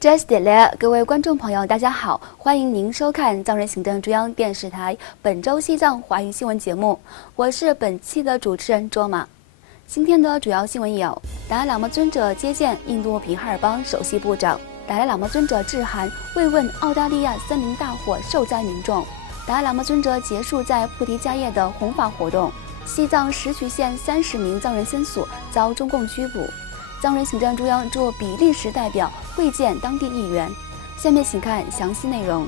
这是点嘞，各位观众朋友，大家好，欢迎您收看藏人行政中央电视台本周西藏华语新闻节目，我是本期的主持人卓玛。今天的主要新闻有：达赖喇嘛尊者接见印度皮哈尔邦首席部长；达赖喇嘛尊者致函慰问澳大利亚森林大火受灾民众；达赖喇嘛尊者结束在菩提迦叶的弘法活动；西藏石渠县30名藏人僧俗遭中共拘捕。藏人行政中央驻比利时代表会见当地议员。下面请看详细内容。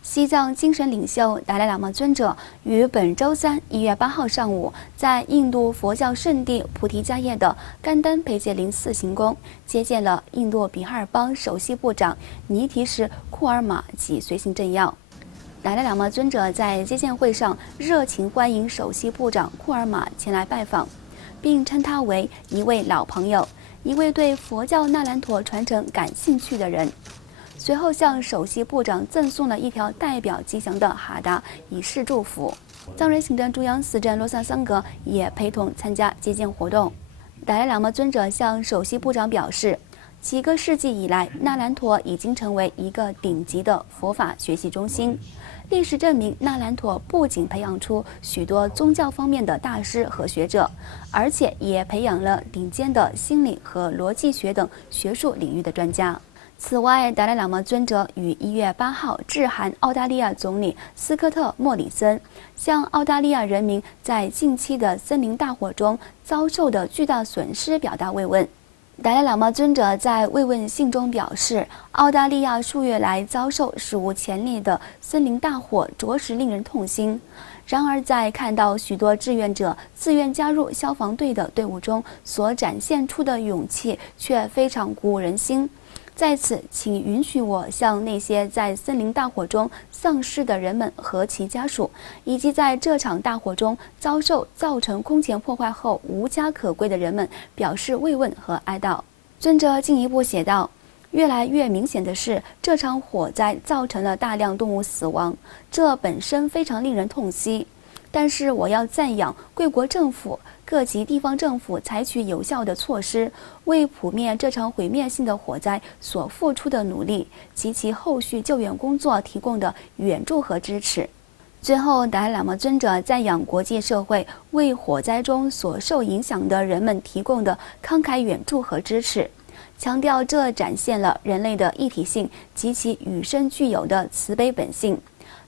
西藏精神领袖达赖喇嘛尊者于本周三1月8号上午，在印度佛教圣地菩提迦叶的甘丹培杰林寺行宫，接见了印度比哈尔邦首席部长尼提什·库尔玛及随行政要。达赖喇嘛尊者在接见会上热情欢迎首席部长库尔玛前来拜访，并称他为一位老朋友，一位对佛教那兰陀传承感兴趣的人。随后向首席部长赠送了一条代表吉祥的哈达，以示祝福。藏人行政中央司政洛萨桑格也陪同参加接见活动。达赖喇嘛尊者向首席部长表示，几个世纪以来，那兰陀已经成为一个顶级的佛法学习中心。历史证明，那兰陀不仅培养出许多宗教方面的大师和学者，而且也培养了顶尖的心理和逻辑学等学术领域的专家。此外，达赖喇嘛尊者于1月8号致函澳大利亚总理斯科特·莫里森，向澳大利亚人民在近期的森林大火中遭受的巨大损失表达慰问。达赖喇嘛尊者在慰问信中表示，澳大利亚数月来遭受史无前例的森林大火，着实令人痛心。然而，在看到许多志愿者自愿加入消防队的队伍中所展现出的勇气，却非常鼓舞人心。在此，请允许我向那些在森林大火中丧失的人们和其家属，以及在这场大火中造成空前破坏后无家可归的人们表示慰问和哀悼。尊者进一步写道，越来越明显的是，这场火灾造成了大量动物死亡，这本身非常令人痛惜。但是我要赞扬贵国政府、各级地方政府采取有效的措施，为扑灭这场毁灭性的火灾所付出的努力及其后续救援工作提供的援助和支持。最后，达赖喇嘛尊者赞扬国际社会为火灾中所受影响的人们提供的慷慨援助和支持，强调这展现了人类的一体性及其与生俱有的慈悲本性，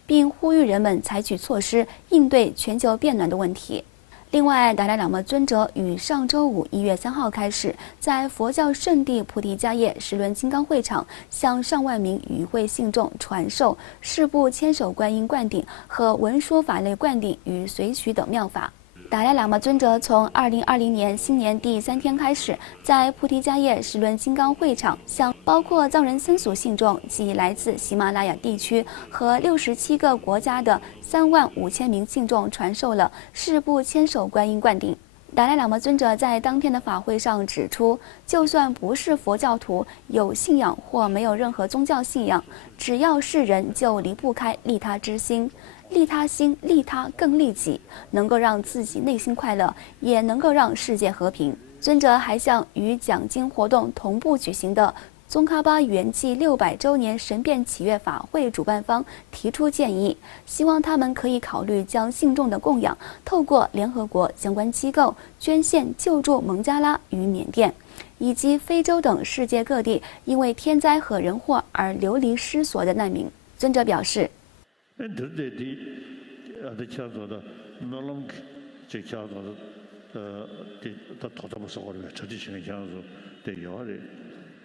并呼吁人们采取措施应对全球变暖的问题。另外，达赖喇嘛尊者于上周五1月3号开始，在佛教圣地菩提迦叶十轮金刚会场，向上万名与会信众传授事部千手观音灌顶和文殊法类灌顶与随曲等妙法。达赖喇嘛尊者从2020年新年第3天开始，在菩提迦叶十轮金刚会场，向包括藏人僧俗信众及来自喜马拉雅地区和67个国家的35000名信众传授了事部千手观音灌顶。达赖喇嘛尊者在当天的法会上指出，就算不是佛教徒，有信仰或没有任何宗教信仰，只要是人就离不开利他之心。利他心，利他更利己，能够让自己内心快乐，也能够让世界和平。尊者还向与讲经活动同步举行的宗喀巴圆寂600周年神变祈悦法会主办方提出建议，希望他们可以考虑将信众的供养透过联合国相关机构捐献救助孟加拉与缅甸以及非洲等世界各地因为天灾和人祸而流离失所的难民。尊者表示，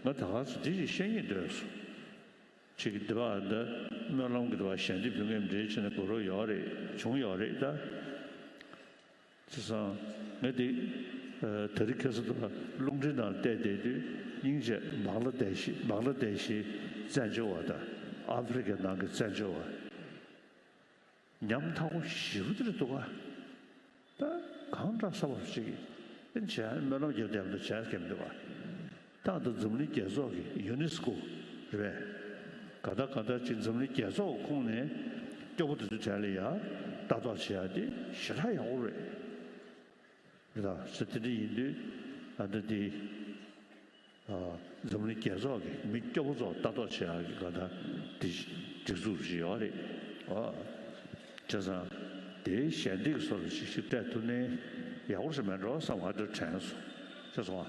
我大家是这些先进的说，这个对吧？那那啷个对吧？现在平安这现在过了要的，穷要的的，至少我得特别开始的话，农村上带的迎接忙了带些赞助我的，阿弗里克那个赞助我，娘们他我修的多啊，但抗战啥不是这个，跟钱没那么就点的钱给对吧？大的怎么的介绍给 UNESCO， 对不对？搞到就怎么的介绍空呢？叫我的这里啊，打造起来的其他样子。是吧？实际的印度啊，这的怎么的介绍的，没叫不着达到起来，给他的就是需要的，加上对现在说的是在都呢，也不是蛮多生活的产出，这是吧？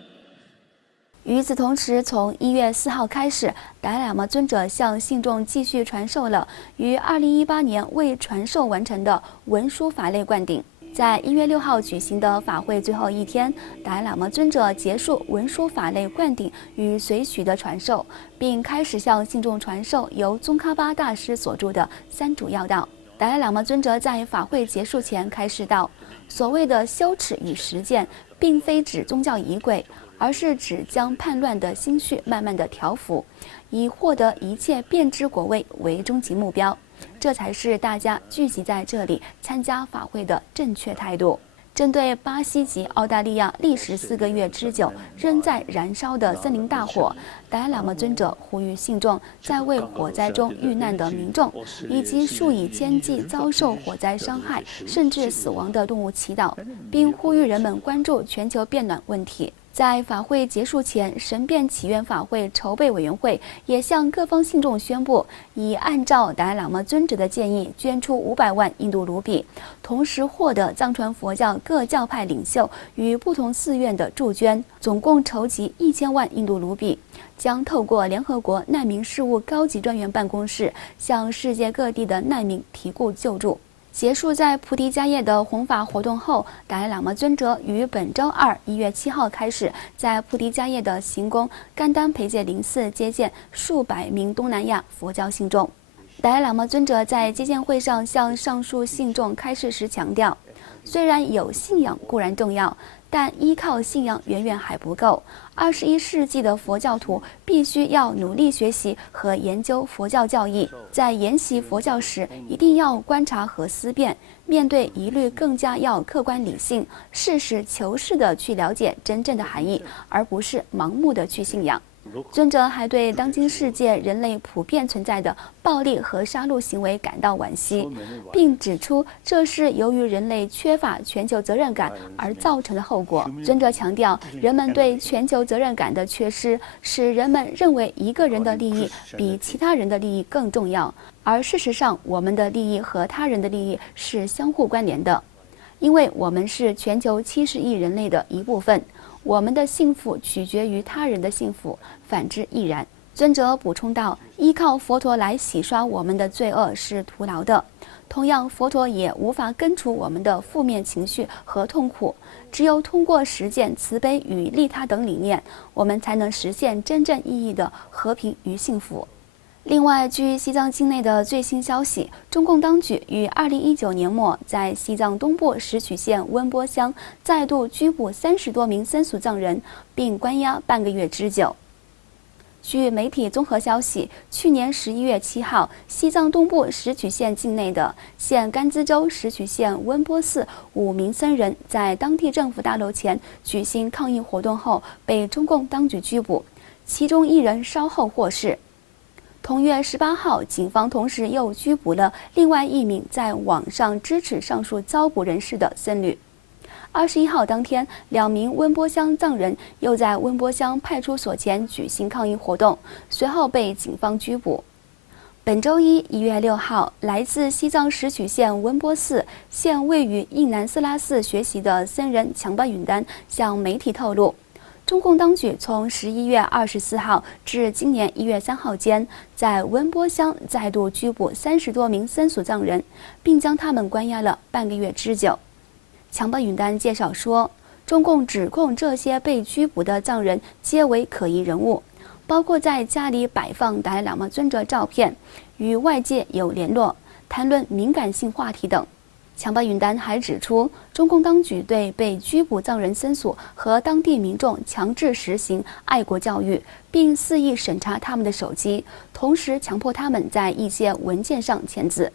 与此同时，从1月4号开始，达赖喇嘛尊者向信众继续传授了于2018年未传授完成的文书法类灌顶。在1月6号举行的法会最后一天，达赖喇嘛尊者结束文书法类灌顶与随许的传授，并开始向信众传授由宗喀巴大师所著的3主要道。达赖喇嘛尊者在法会结束前开示道：所谓的羞耻与实践，并非指宗教仪轨，而是指将叛乱的心绪慢慢的调服，以获得一切变之果位为终极目标。这才是大家聚集在这里参加法会的正确态度。针对巴西及澳大利亚历时4个月之久仍在燃烧的森林大火，达赖喇嘛尊者呼吁信众在为火灾中遇难的民众以及数以千计遭受火灾伤害甚至死亡的动物祈祷，并呼吁人们关注全球变暖问题。在法会结束前，神变祈愿法会筹备委员会也向各方信众宣布，已按照达赖喇嘛尊者的建议捐出500万印度卢比，同时获得藏传佛教各教派领袖与不同寺院的助捐，总共筹集1000万印度卢比，将透过联合国难民事务高级专员办公室向世界各地的难民提供救助。结束在菩提迦叶的弘法活动后，达赖喇嘛尊者于本周2 1月7号开始，在菩提迦叶的行宫甘丹培戒林寺接见数百名东南亚佛教信众。达赖喇嘛尊者在接见会上向上述信众开示时强调，虽然有信仰固然重要，但依靠信仰远远还不够。21世纪的佛教徒必须要努力学习和研究佛教教义，在研习佛教时一定要观察和思辨，面对疑虑更加要客观理性，实事求是地去了解真正的含义，而不是盲目地去信仰。尊者还对当今世界人类普遍存在的暴力和杀戮行为感到惋惜，并指出这是由于人类缺乏全球责任感而造成的后果。尊者强调，人们对全球责任感的缺失，使人们认为一个人的利益比其他人的利益更重要，而事实上，我们的利益和他人的利益是相互关联的，因为我们是全球70亿人类的一部分。我们的幸福取决于他人的幸福，反之亦然。尊者补充道，依靠佛陀来洗刷我们的罪恶是徒劳的，同样佛陀也无法根除我们的负面情绪和痛苦，只有通过实践慈悲与利他等理念，我们才能实现真正意义的和平与幸福。另外，据西藏境内的最新消息，中共当局于2019年末在西藏东部石曲县温波乡再度拘捕30多名僧俗藏人，并关押半个月之久。据媒体综合消息，去年11月7号，西藏东部石曲县境内的县甘孜州石曲县温波寺5名僧人在当地政府大楼前举行抗议活动后，被中共当局拘捕，其中1人稍后获释。同月18号，警方同时又拘捕了另外1名在网上支持上述遭捕人士的僧侣。21号当天，2名温波乡藏人又在温波乡派出所前举行抗议活动，随后被警方拘捕。本周一1月6号，来自西藏石曲县温波寺现位于印南斯拉寺学习的僧人强巴允丹向媒体透露，中共当局从11月24号至今年1月3号间，在温波乡再度拘捕30多名僧俗藏人，并将他们关押了半个月之久。强巴允丹介绍说，中共指控这些被拘捕的藏人皆为可疑人物，包括在家里摆放达赖喇嘛尊者照片，与外界有联络，谈论敏感性话题等。强巴允丹还指出，中共当局对被拘捕藏人僧俗和当地民众强制实行爱国教育，并肆意审查他们的手机，同时强迫他们在一些文件上签字。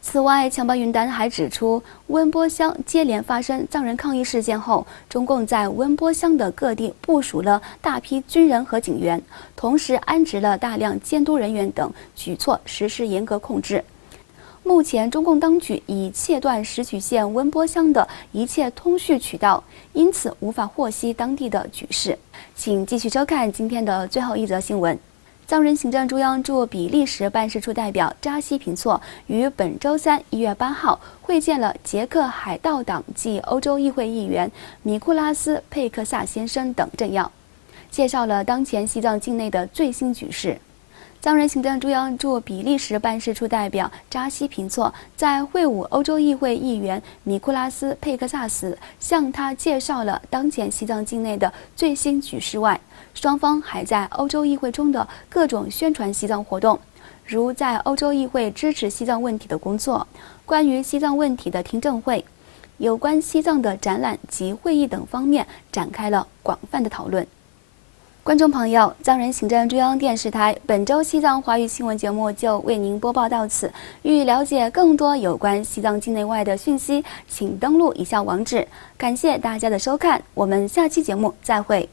此外，强巴允丹还指出，温波乡接连发生藏人抗议事件后，中共在温波乡的各地部署了大批军人和警员，同时安置了大量监督人员等举措，实施严格控制。目前中共当局已切断石渠县温波乡的一切通讯渠道，因此无法获悉当地的局势。请继续收看今天的最后一则新闻。藏人行政中央驻比利时办事处代表扎西平措于本周三1月8号会见了捷克海盗党及欧洲议会议员米库拉斯·佩克萨先生等政要，介绍了当前西藏境内的最新局势。藏人行政中央驻比利时办事处代表扎西平措在会晤欧洲议会议员米库拉斯·佩克萨时，向他介绍了当前西藏境内的最新局势外，双方还在欧洲议会中的各种宣传西藏活动，如在欧洲议会支持西藏问题的工作、关于西藏问题的听证会、有关西藏的展览及会议等方面展开了广泛的讨论。观众朋友，藏人行政中央电视台本周西藏华语新闻节目就为您播报到此。欲了解更多有关西藏境内外的讯息，请登录以下网址。感谢大家的收看，我们下期节目再会。